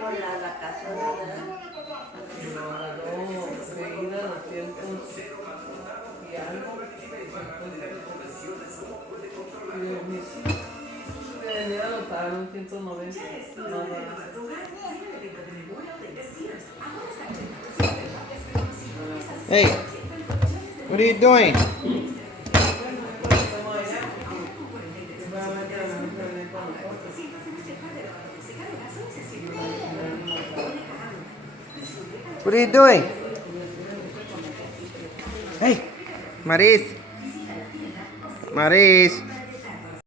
Con la casualidad. No, reída 200 y algo. Y mis de venir a lo pagan 190. Nada. Hey, what are you doing? What are you doing? Hey, Maris. Maris.